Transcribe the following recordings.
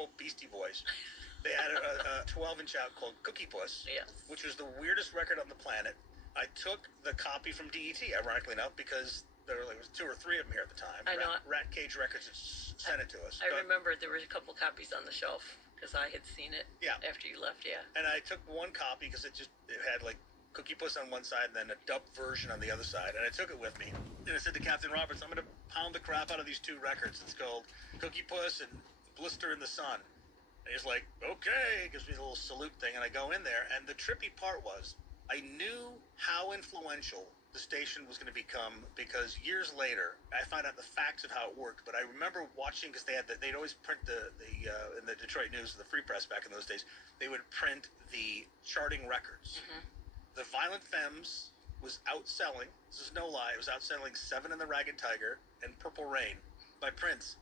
quote Beastie Boys. They had a 12-inch out called Cookie Puss, which was the weirdest record on the planet. I took the copy from DET, ironically enough, because there was 2 or 3 of them here at the time. I know. Rat Cage Records sent it to us. I remember there were a couple copies on the shelf because I had seen it after you left, And I took one copy because it had like Cookie Puss on one side and then a dub version on the other side. And I took it with me. And I said to Captain Roberts, I'm going to pound the crap out of these 2 records. It's called Cookie Puss and Blister in the Sun. And he's like, okay, gives me a little salute thing, and I go in there, and the trippy part was, I knew how influential the station was going to become, because years later, I found out the facts of how it worked, but I remember watching, because they'd always print in the Detroit News, the Free Press back in those days, they would print the charting records. The Violent Femmes was outselling, this is no lie, it was outselling Seven and the Ragged Tiger and Purple Rain by Prince.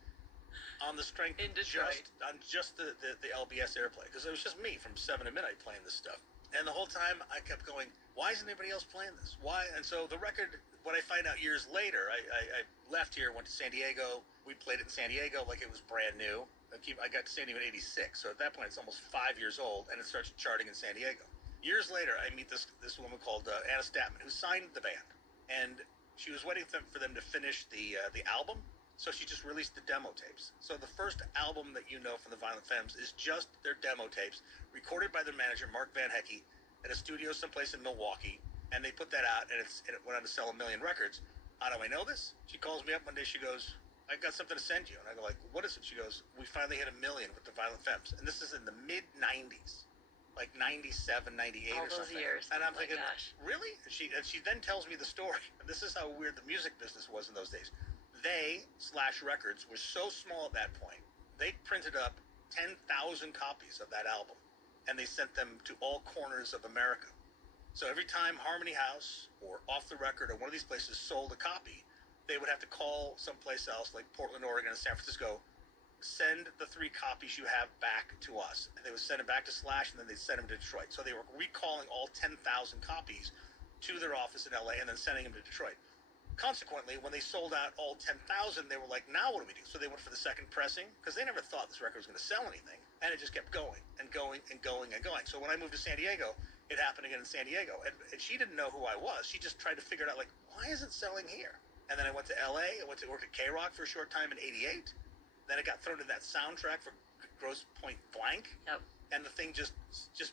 On the strength in Detroit. just the LBS airplay, because it was just me from 7 to midnight playing this stuff, and the whole time I kept going, why isn't anybody else playing this? Why? And so the record, what I find out years later, I left here, went to San Diego, we played it in San Diego like it was brand new. I got to San Diego in '86, so at that point it's almost 5 years old, and it starts charting in San Diego. Years later, I meet this woman called Anna Statman, who signed the band, and she was waiting for them to finish the album. So she just released the demo tapes. So the first album that you know from the Violent Femmes is just their demo tapes, recorded by their manager, Mark Van Hecke, at a studio someplace in Milwaukee. And they put that out, and it went on to sell 1 million records. How do I know this? She calls me up one day, she goes, I've got something to send you. And I go like, what is it? She goes, we finally hit 1 million with the Violent Femmes. And this is in the mid-90s. Like 97, 98 all or something. All those years. And I'm thinking, gosh. Really? And she then tells me the story. And this is how weird the music business was in those days. Records were so small at that point, they printed up 10,000 copies of that album, and they sent them to all corners of America. So every time Harmony House or Off the Record or one of these places sold a copy, they would have to call someplace else like Portland, Oregon, and San Francisco, send the 3 copies you have back to us. And they would send them back to Slash, and then they'd send them to Detroit. So they were recalling all 10,000 copies to their office in LA and then sending them to Detroit. Consequently, when they sold out all 10,000, they were like, now what do we do? So they went for the second pressing, because they never thought this record was going to sell anything. And it just kept going and going and going and going. So when I moved to San Diego, it happened again in San Diego. And she didn't know who I was. She just tried to figure it out, like, why is it selling here? And then I went to LA. I went to work at K-Rock for a short time in '88. Then it got thrown to that soundtrack for Grosse Pointe Blank. Yep. And the thing just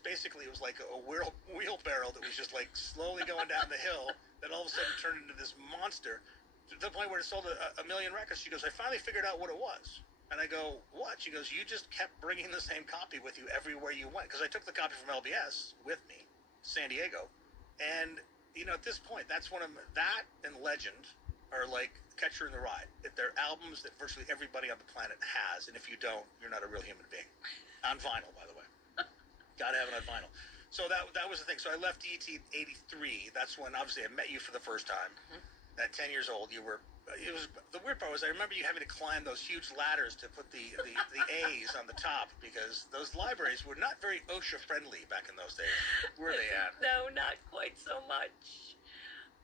basically, it was like a wheelbarrow that was just like slowly going down the hill, that all of a sudden turned into this monster, to the point where it sold a million records. She goes, I finally figured out what it was. And I go, what? She goes, you just kept bringing the same copy with you everywhere you went. Because I took the copy from LBS with me, San Diego. And, at this point, that's one of that and Legend are like Catcher in the Rye. They're albums that virtually everybody on the planet has. And if you don't, you're not a real human being. On vinyl, by the way. Gotta have it on vinyl. So that was the thing. So I left DET in '83. That's when, obviously, I met you for the first time. At 10 years old, it was, the weird part was, I remember you having to climb those huge ladders to put the A's on the top, because those libraries were not very OSHA friendly back in those days. Were they at? No, not quite so much.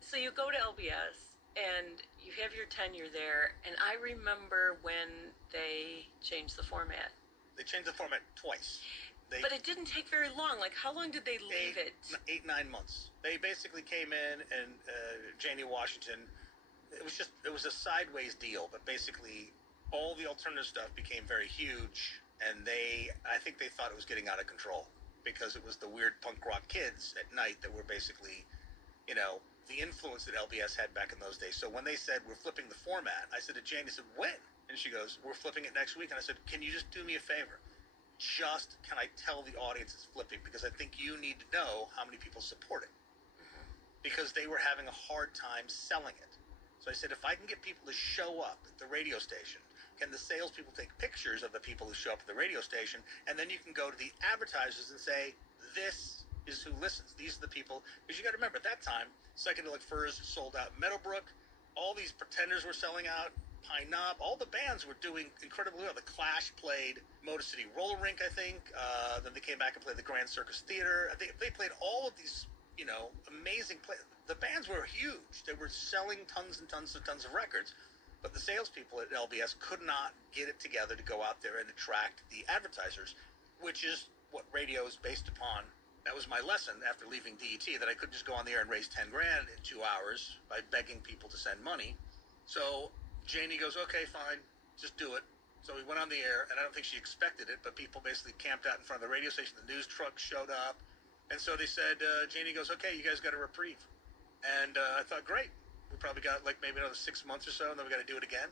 So you go to LBS, and you have your tenure there, and I remember when they changed the format. They changed the format twice. But it didn't take very long. Like, how long did they leave it? 8, 9 months. They basically came in, and Janie Washington, it was a sideways deal, but basically all the alternative stuff became very huge, and I think they thought it was getting out of control, because it was the weird punk rock kids at night that were basically, the influence that LBS had back in those days. So when they said, we're flipping the format, I said to Janie, I said, when? And she goes, we're flipping it next week. And I said, can you just do me a favor? Can I tell the audience it's flipping? Because I think you need to know how many people support it. Because they were having a hard time selling it. So I said, if I can get people to show up at the radio station, can the salespeople take pictures of the people who show up at the radio station, and then you can go to the advertisers and say, this is who listens. These are the people. Because you got to remember, at that time, Psychedelic Furs sold out Meadowbrook. All these Pretenders were selling out. Pine Knob. All the bands were doing incredibly well. The Clash played Motor City Roller Rink, I think. Then they came back and played the Grand Circus Theater. They played all of these, amazing plays. The bands were huge. They were selling tons and tons and tons of records. But the salespeople at LBS could not get it together to go out there and attract the advertisers, which is what radio is based upon. That was my lesson after leaving DET, that I couldn't just go on the air and raise 10 grand in 2 hours by begging people to send money. So Janie goes, okay, fine, just do it. So we went on the air, and I don't think she expected it, but people basically camped out in front of the radio station. The news truck showed up. And so they said, Janie goes, okay, you guys got a reprieve. And I thought, great. We probably got like maybe another 6 months or so, and then we got to do it again.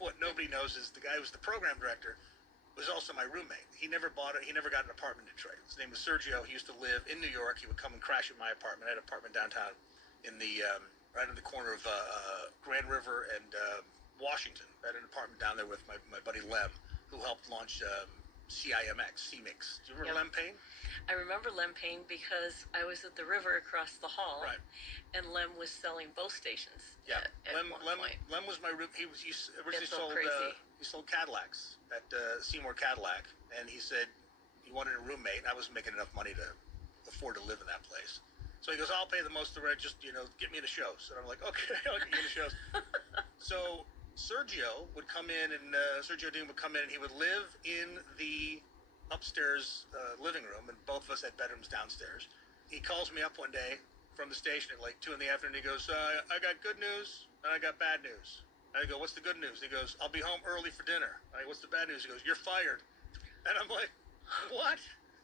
What nobody knows is the guy who was the program director was also my roommate. He never got an apartment in Detroit. His name was Sergio. He used to live in New York. He would come and crash at my apartment. I had an apartment downtown in the right on the corner of Grand River and Washington. I had an apartment down there with my buddy Lem, who helped launch CIMX. Do you remember Lem Payne? I remember Lem Payne because I was at the river across the hall, right, and Lem was selling both stations. Yeah, at Lem was my room. He originally sold Cadillacs at Seymour Cadillac, and he said he wanted a roommate. I wasn't making enough money to afford to live in that place, so he goes, "I'll pay the most of the rent. Just get me the shows." And I'm like, "Okay, I'll get you the shows." So Sergio would come in, and Sergio Dean would come in, and he would live in the upstairs living room, and both of us had bedrooms downstairs. He calls me up one day from the station at like 2 in the afternoon. He goes, I got good news and I got bad news. I go, what's the good news? He goes, I'll be home early for dinner. I go, what's the bad news? He goes, you're fired. And I'm like, what?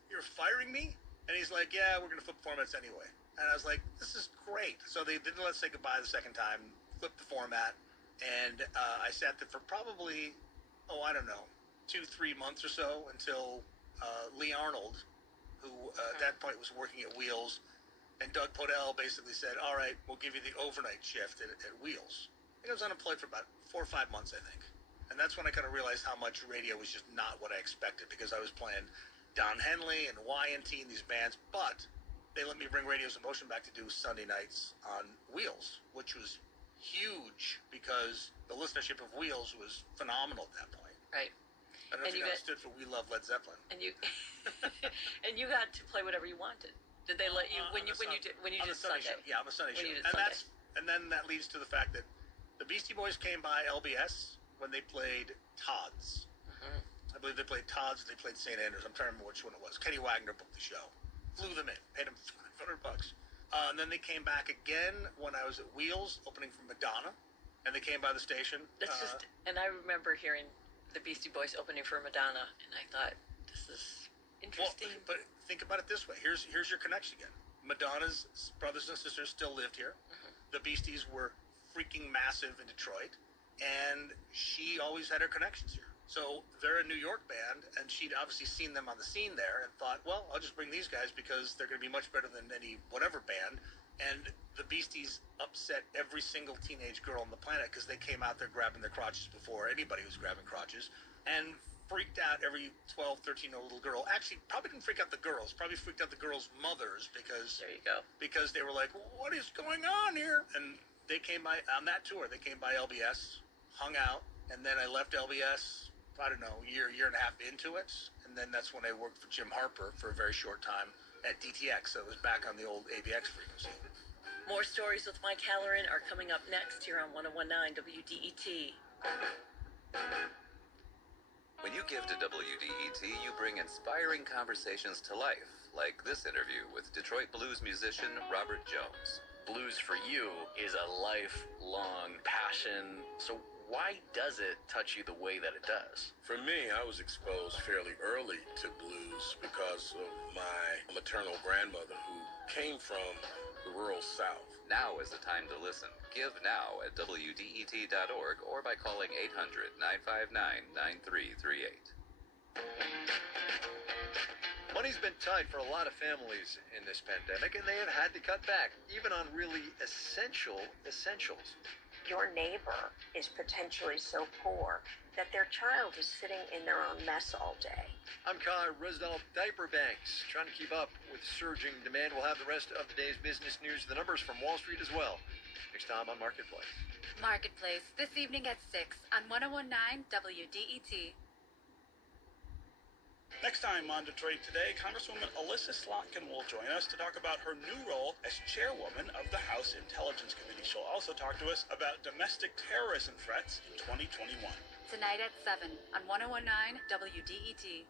You're firing me? And he's like, yeah, we're going to flip formats anyway. And I was like, this is great. So they didn't let us say goodbye the second time, flipped the format, and I sat there for probably, 2-3 months or so until Lee Arnold, who at that point was working at Wheels, and Doug Podell basically said, all right, we'll give you the overnight shift at Wheels. I think I was unemployed for about 4 or 5 months, I think. And that's when I kind of realized how much radio was just not what I expected, because I was playing Don Henley and Y&T and these bands, but they let me bring Radios in Motion back to do Sunday nights on Wheels, which was huge because the listenership of Wheels was phenomenal at that point. Right. I don't know if you know, it stood for We Love Led Zeppelin. And you and you got to play whatever you wanted. Did they let you when you did Sunday? Show. Yeah, on the Sunday show. And then that leads to the fact that the Beastie Boys came by LBS when they played Todd's. Mm-hmm. I believe they played Todd's. They played St. Andrews. I'm trying to remember which one it was. Kenny Wagner booked the show, flew them in, paid them $500. And then they came back again when I was at Wheels, opening for Madonna, and they came by the station. And I remember hearing the Beastie Boys opening for Madonna, and I thought, this is interesting. Well, but think about it this way. Here's your connection again. Madonna's brothers and sisters still lived here. Mm-hmm. The Beasties were freaking massive in Detroit, and she always had her connections here. So they're a New York band, and she'd obviously seen them on the scene there and thought, well, I'll just bring these guys because they're going to be much better than any whatever band. And the Beasties upset every single teenage girl on the planet because they came out there grabbing their crotches before anybody was grabbing crotches, and freaked out every 12, 13-year-old little girl. Actually, probably didn't freak out the girls. Probably freaked out the girls' mothers because there you go. Because they were like, what is going on here? And they came by on that tour. They came by LBS, hung out, and then I left LBS, I don't know, a year and a half into it, and then that's when I worked for Jim Harper for a very short time at DTX, so it was back on the old ABX frequency. More stories with Mike Halloran are coming up next here on 1019 WDET. When you give to WDET, you bring inspiring conversations to life, like this interview with Detroit blues musician Robert Jones. Blues for you is a lifelong passion, so why does it touch you the way that it does? For me, I was exposed fairly early to blues because of my maternal grandmother who came from the rural South. Now is the time to listen. Give now at WDET.org or by calling 800-959-9338. Money's been tight for a lot of families in this pandemic, and they have had to cut back, even on really essentials. Your neighbor is potentially so poor that their child is sitting in their own mess all day. I'm Kai Resdal, Diaper Banks, trying to keep up with surging demand. We'll have the rest of the day's business news, the numbers from Wall Street as well, next time on Marketplace. Marketplace, this evening at 6 on 1019 WDET. Next time on Detroit Today, Congresswoman Alyssa Slotkin will join us to talk about her new role as chairwoman of the House Intelligence Committee. She'll also talk to us about domestic terrorism threats in 2021. Tonight at 7 on 1019 WDET.